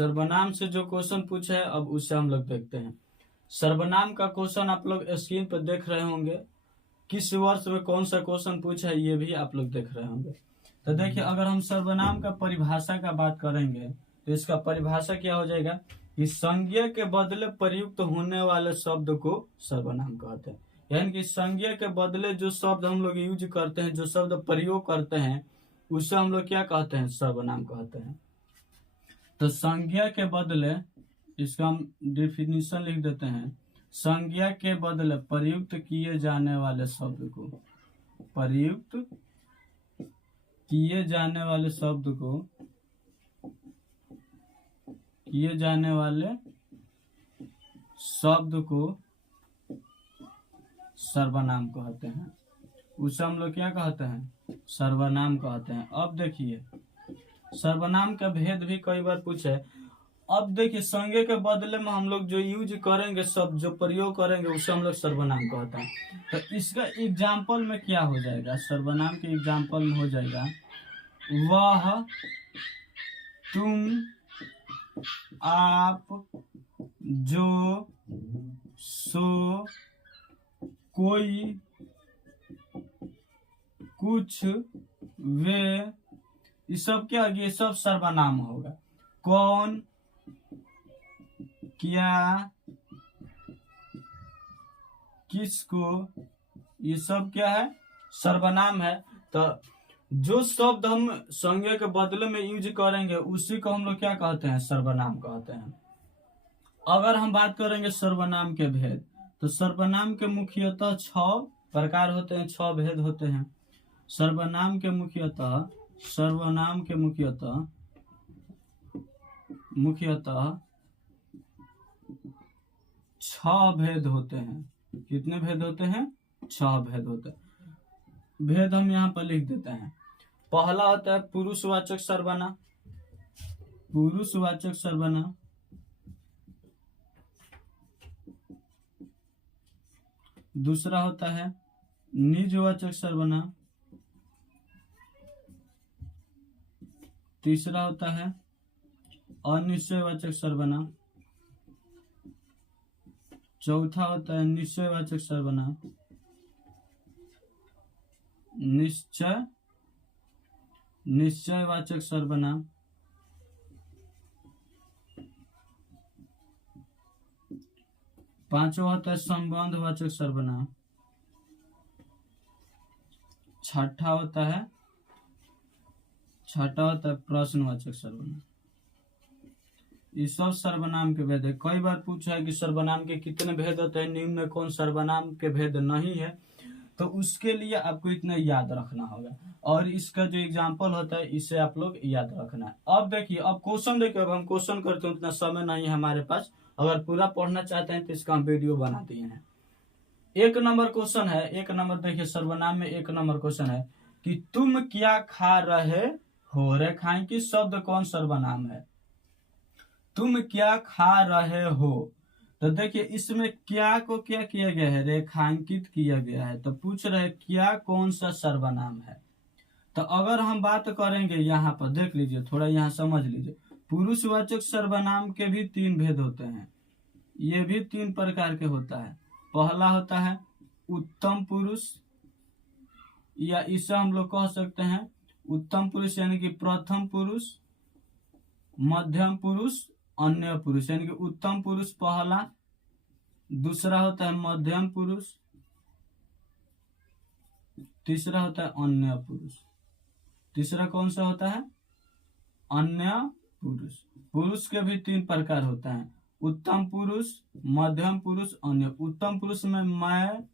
सर्वनाम से जो क्वेश्चन पूछा है अब उससे हम लोग देखते हैं। सर्वनाम का क्वेश्चन आप लोग स्क्रीन पर देख रहे होंगे, किस वर्ष में कौन सा क्वेश्चन पूछा है ये भी आप लोग देख रहे होंगे। तो देखिए, अगर हम सर्वनाम का परिभाषा का बात करेंगे तो इसका परिभाषा क्या हो जाएगा कि संज्ञा के बदले प्रयुक्त होने वाले शब्द को सर्वनाम कहते हैं। यानी कि संज्ञा के बदले जो शब्द हम लोग यूज करते हैं, जो शब्द प्रयोग करते हैं, उससे हम लोग क्या कहते हैं, सर्वनाम कहते हैं। तो संज्ञा के बदले, इसका हम डिफिनीशन लिख देते हैं, संज्ञा के बदले प्रयुक्त किए जाने वाले शब्द को, प्रयुक्त किए जाने वाले शब्द को, किए जाने वाले शब्द को सर्वनाम कहते हैं। उसे हम लोग क्या कहते हैं, सर्वनाम कहते हैं। अब देखिए, सर्वनाम का भेद भी कई बार पूछे। अब देखिए, संज्ञा के बदले में हम लोग जो यूज करेंगे, शब्द जो प्रयोग करेंगे, उसे हम लोग सर्वनाम कहते हैं। तो इसका एग्जाम्पल में क्या हो जाएगा, सर्वनाम के एग्जाम्पल में हो जाएगा वह, तुम, आप, जो, सो, कोई, कुछ, वे, ये सब क्या, ये सब सर्वनाम होगा। कौन, क्या, किसको, ये सब क्या है, सर्वनाम है। तो जो शब्द हम संज्ञा के बदले में यूज करेंगे उसी को हम लोग क्या कहते हैं, सर्वनाम कहते हैं। अगर हम बात करेंगे सर्वनाम के भेद, तो सर्वनाम के मुख्यतः 6 प्रकार होते हैं, 6 भेद होते हैं। सर्वनाम के मुख्यतः 6 भेद होते हैं। कितने भेद होते हैं, 6 भेद होते हैं। भेद हम यहाँ पर लिख देते हैं। पहला होता है पुरुषवाचक सर्वनाम, पुरुषवाचक सर्वनाम। दूसरा होता है निजवाचक सर्वनाम। तीसरा होता है अनिश्चयवाचक सर्वनाम। चौथा होता है निश्चयवाचक सर्वनाम, निश्चयवाचक सर्वनाम। पांचवा होता है संबंधवाचक सर्वनाम। छठा होता है प्रश्नवाचक सर्वनाम। ये सब सर्वनाम के भेद है। कई बार पूछा है कि सर्वनाम के कितने भेद होते हैं, निम्न में कौन सर्वनाम के भेद नहीं है, तो उसके लिए आपको इतना याद रखना होगा। और इसका जो एग्जाम्पल होता है इसे आप लोग याद रखना है। अब देखिए, अब क्वेश्चन देखिए, अब हम क्वेश्चन करते हैं, उतना समय नहीं है हमारे पास। अगर पूरा पढ़ना चाहते हैं तो इसका हम वीडियो बना दिए हैं। 1 नंबर क्वेश्चन है, 1 नंबर देखिए, सर्वनाम में 1 नंबर क्वेश्चन है कि तुम क्या खा रहे हो। रेखांकित शब्द कौन सर्वनाम है, तुम क्या खा रहे हो। तो देखिए, इसमें क्या को क्या किया गया है, रेखांकित किया गया है। तो पूछ रहे क्या कौन सा सर्वनाम है। तो अगर हम बात करेंगे, यहाँ पर देख लीजिए, थोड़ा यहाँ समझ लीजिए। पुरुषवाचक सर्वनाम के भी 3 भेद होते हैं, ये भी 3 प्रकार के होता है। पहला होता है उत्तम पुरुष, या इसे हम लोग कह सकते हैं उत्तम पुरुष यानी कि प्रथम पुरुष, मध्यम पुरुष, अन्य पुरुष। यानी कि उत्तम पुरुष पहला, दूसरा होता है मध्यम पुरुष, तीसरा होता है अन्य पुरुष। तीसरा कौन सा होता है, अन्य पुरुष। पुरुष के भी 3 प्रकार होता है, उत्तम पुरुष, मध्यम पुरुष, अन्य। उत्तम पुरुष में मैं,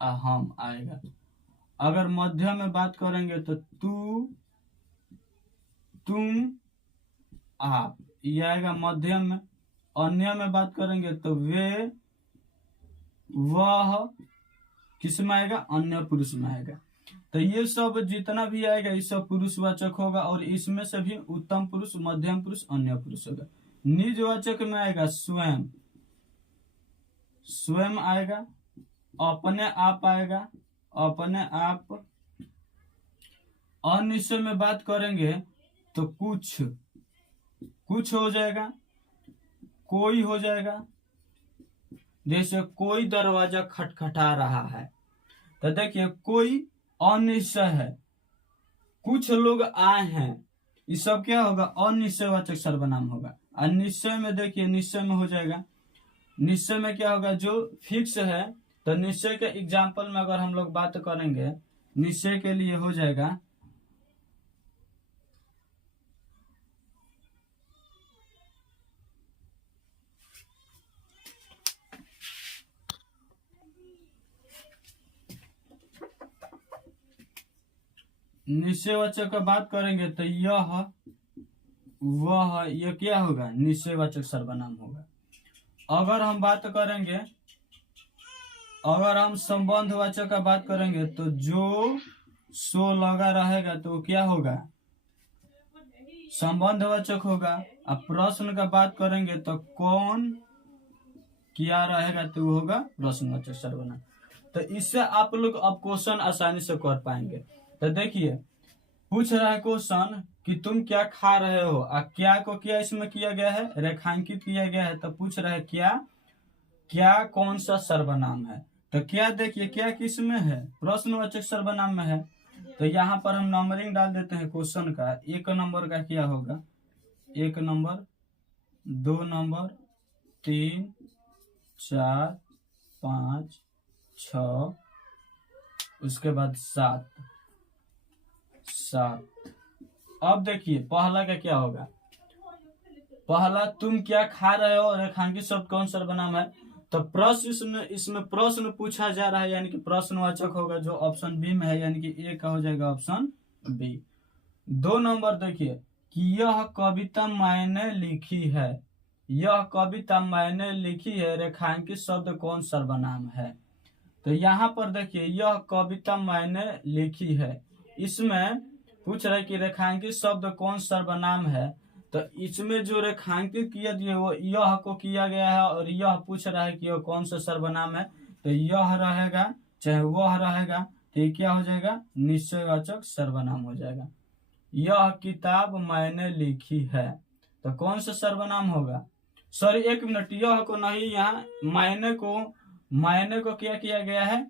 हम आएगा। अगर मध्यम में बात करेंगे तो तू, तुम, आप, ये आएगा मध्यम में। अन्य में बात करेंगे तो वे, वह, किस में आएगा, अन्य पुरुष में आएगा। तो ये सब जितना भी आएगा ये सब पुरुषवाचक होगा, और इसमें से भी उत्तम पुरुष, मध्यम पुरुष, अन्य पुरुष होगा। निजवाचक में आएगा स्वयं, स्वयं आएगा, अपने आप आएगा, अपने आप। अनिश्चय में बात करेंगे तो कुछ कुछ हो जाएगा, कोई हो जाएगा। जैसे कोई दरवाजा खटखटा रहा है, तो देखिए कोई अनिश्चय है, कुछ लोग आए हैं, ये सब क्या होगा, अनिश्चयवाचक सर्वनाम होगा। और निश्चय में देखिए, निश्चय में हो जाएगा, निश्चय में क्या होगा, जो फिक्स है। तो निश्चय के एग्जाम्पल में अगर हम लोग बात करेंगे, निश्चय के लिए हो जाएगा निश्चयवाचक का बात करेंगे तो यह वह, ये क्या होगा, निश्चयवाचक सर्वनाम होगा। अगर हम बात करेंगे, अगर हम संबंधवाचक का बात करेंगे तो जो सो लगा रहेगा तो क्या होगा, संबंधवाचक होगा। अब प्रश्न का बात करेंगे तो कौन क्या रहेगा तो वो होगा प्रश्नवाचक सर्वनाम। तो इससे आप लोग अब क्वेश्चन आसानी से कर पाएंगे। तो देखिए, पूछ रहा है क्वेश्चन कि तुम क्या खा रहे हो, और क्या को क्या इसमें किया गया है, रेखांकित किया गया है। तो पूछ रहा है क्या, क्या कौन सा सर्वनाम है। तो क्या देखिए, क्या किस में है, प्रश्नवाचक सर्वनाम में है। तो यहाँ पर हम नंबरिंग डाल देते हैं क्वेश्चन का। 1 नंबर का क्या होगा, 1 नंबर, 2 नंबर, 3, 4, 5, 6, उसके बाद 7। अब देखिए पहला का क्या होगा, पहला तुम क्या खा रहे हो, रेखांकित शब्द कौन सर्वनाम है। तो प्रश्न, इसमें प्रश्न पूछा जा रहा है, यानी कि प्रश्नवाचक होगा, जो ऑप्शन बी में है, यानी कि ए का हो जाएगा ऑप्शन बी। 2 नंबर देखिए कि यह कविता मैंने लिखी है, यह कविता मैंने लिखी है, रेखांकित शब्द कौन सर्वनाम है। तो यहाँ पर देखिए, यह कविता मैंने लिखी है, इसमें पूछ रहा है कि रेखांकित शब्द कौन सर्वनाम है। तो इसमें जो रेखांकित किया दिया वो यह को किया गया है, और यह पूछ रहा है कि यह कौन सा सर्वनाम है। तो यह रहेगा चाहे वह रहेगा, तो ये क्या हो जाएगा, निश्चयवाचक सर्वनाम हो जाएगा। यह किताब मैंने लिखी है, तो कौन सा सर्वनाम होगा, सॉरी 1 मिनट, यह को नहीं, यहाँ मैंने को क्या किया गया है,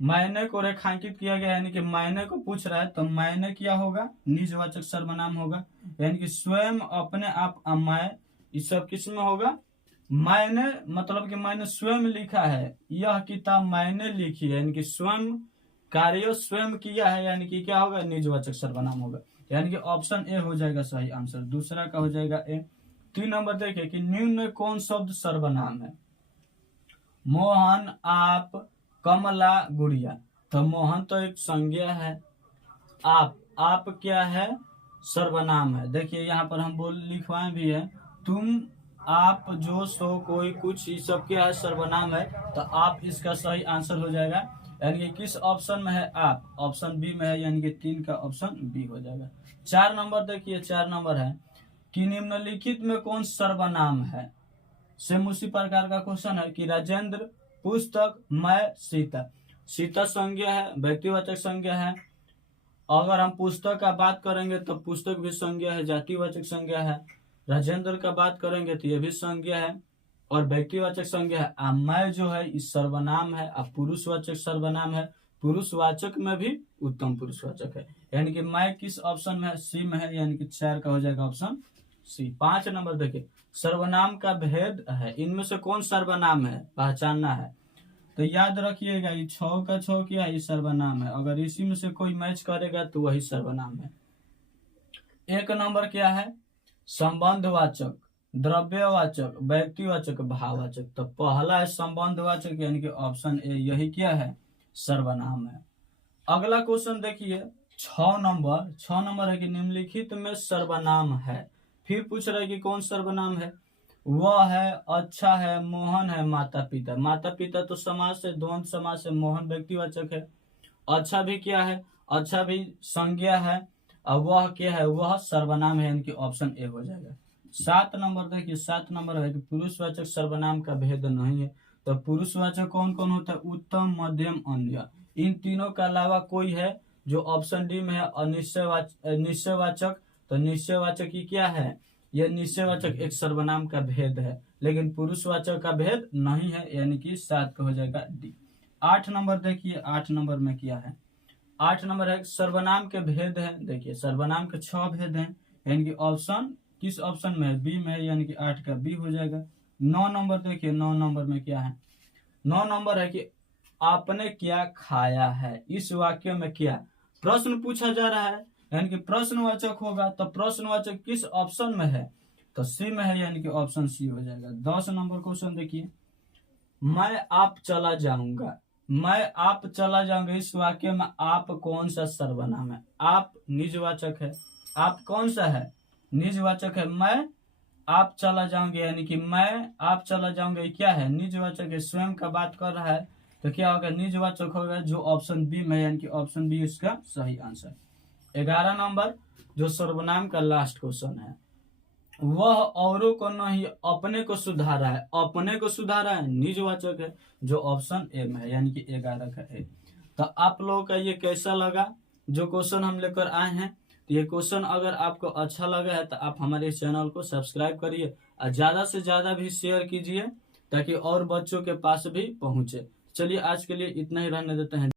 मैंने को रेखांकित किया गया, यानी कि मैंने को पूछ रहा है, तो मैंने क्या होगा, निजवाचक सर्वनाम होगा। यानी कि स्वयं, अपने आप, मैं, इस सब किस में होगा, मैंने, मतलब कि मैंने स्वयं लिखा है, यह किताब मैंने लिखी है, यानी कि स्वयं, कार्य स्वयं किया है, यानी कि क्या होगा, निजवाचक सर्वनाम होगा। यानी कि ऑप्शन ए हो जाएगा सही आंसर, दूसरा का हो जाएगा ए। 3 नंबर देखिए कि निम्न में कौन शब्द सर्वनाम है। मोहन, आप, कमला, गुड़िया। तो मोहन तो एक संज्ञा है, आप क्या है, सर्वनाम है। देखिए यहाँ पर हम बोल लिखवाए भी है, तुम, आप, जो, सो, कोई, कुछ, ये सब क्या है, सर्वनाम है। तो आप इसका सही आंसर हो जाएगा। यानी कि किस ऑप्शन में है, आप ऑप्शन बी में है, यानी कि 3 का ऑप्शन बी हो जाएगा। 4 नंबर देखिए, 4 नंबर है कि निम्नलिखित में कौन सर्वनाम है। सेम उसी प्रकार का क्वेश्चन है कि राजेंद्र, पुस्तक, मैं, सीता। सीता संज्ञा है, व्यक्तिवाचक संज्ञा है। अगर हम पुस्तक का बात करेंगे तो पुस्तक भी संज्ञा है, जातिवाचक संज्ञा है। राजेंद्र का बात करेंगे तो यह भी संज्ञा है और व्यक्तिवाचक संज्ञा है। मैं जो है इस सर्वनाम है, अब पुरुषवाचक सर्वनाम है, पुरुषवाचक में भी उत्तम पुरुषवाचक है। यानी कि मैं किस ऑप्शन में है, सी में है, यानी कि 4 का हो जाएगा ऑप्शन सी। 5 नंबर देखिए, सर्वनाम का भेद है, इनमें से कौन सर्वनाम है, पहचानना है। तो याद रखिएगा, ये 6 का 6 क्या है, ये सर्वनाम है। अगर इसी में से कोई मैच करेगा तो वही सर्वनाम है। 1 नंबर क्या है, संबंधवाचक, द्रव्यवाचक, व्यक्तिवाचक, भाववाचक। तो पहला है संबंधवाचक, यानी कि ऑप्शन ए, यही क्या है, सर्वनाम है। अगला क्वेश्चन देखिए 6 नंबर है कि निम्नलिखित में सर्वनाम है। फिर पूछ रहा है कि कौन सर्वनाम है। वह है, अच्छा है, मोहन है, माता पिता। माता पिता तो समास से, द्वंद्व समास से, मोहन व्यक्तिवाचक है। अच्छा भी क्या है, अच्छा भी संज्ञा है, और वह क्या है, वह सर्वनाम है, यानी कि ऑप्शन ए हो जाएगा। 7 नंबर देखिए, 7 नंबर है कि पुरुषवाचक सर्वनाम का भेद नहीं है। तो पुरुषवाचक कौन कौन होता है, उत्तम, मध्यम, अन्य। इन तीनों के अलावा कोई है जो ऑप्शन डी में है, निश्चयवाचक। तो निश्चयवाचक ही क्या है, यह निश्चयवाचक एक सर्वनाम का भेद है, लेकिन पुरुषवाचक का भेद नहीं है, यानी कि 7 का हो जाएगा डी। 8 नंबर देखिए, 8 नंबर में क्या है, 8 नंबर है सर्वनाम के भेद है। देखिए सर्वनाम के 6 भेद हैं, यानी कि ऑप्शन किस ऑप्शन में है, बी में है, यानी कि 8 का बी हो जाएगा। 9 नंबर देखिए, 9 नंबर में क्या है, 9 नंबर है कि आपने क्या खाया है। इस वाक्य में क्या प्रश्न पूछा जा रहा है, यानी कि प्रश्नवाचक होगा, तो प्रश्नवाचक किस ऑप्शन में है, तो सी में है, यानी कि ऑप्शन सी हो जाएगा। 10 नंबर क्वेश्चन देखिए, मैं आप चला जाऊंगा, मैं आप चला जाऊंगा, इस वाक्य में आप कौन सा सर्वनाम है, आप निजवाचक है, आप कौन सा है, निजवाचक है। मैं आप चला जाऊंगे, यानी कि मैं आप चला जाऊंगे क्या है, निजवाचक है, स्वयं का बात कर रहा है, तो क्या होगा, निजवाचक होगा, जो ऑप्शन बी में, यानी कि ऑप्शन बी इसका सही आंसर। 11 नंबर जो सर्वनाम का लास्ट क्वेश्चन है, वह औरों को नहीं अपने को सुधारा है, अपने को सुधारा है, निजवाचक है, जो ऑप्शन ए में है, यानी कि 11 का ए। तो आप लोगों का ये कैसा लगा जो क्वेश्चन हम लेकर आए हैं। तो ये क्वेश्चन अगर आपको अच्छा लगा है तो आप हमारे इस चैनल को सब्सक्राइब करिए और ज्यादा से ज्यादा भी शेयर कीजिए, ताकि और बच्चों के पास भी पहुंचे। चलिए आज के लिए इतना ही रहने देते हैं।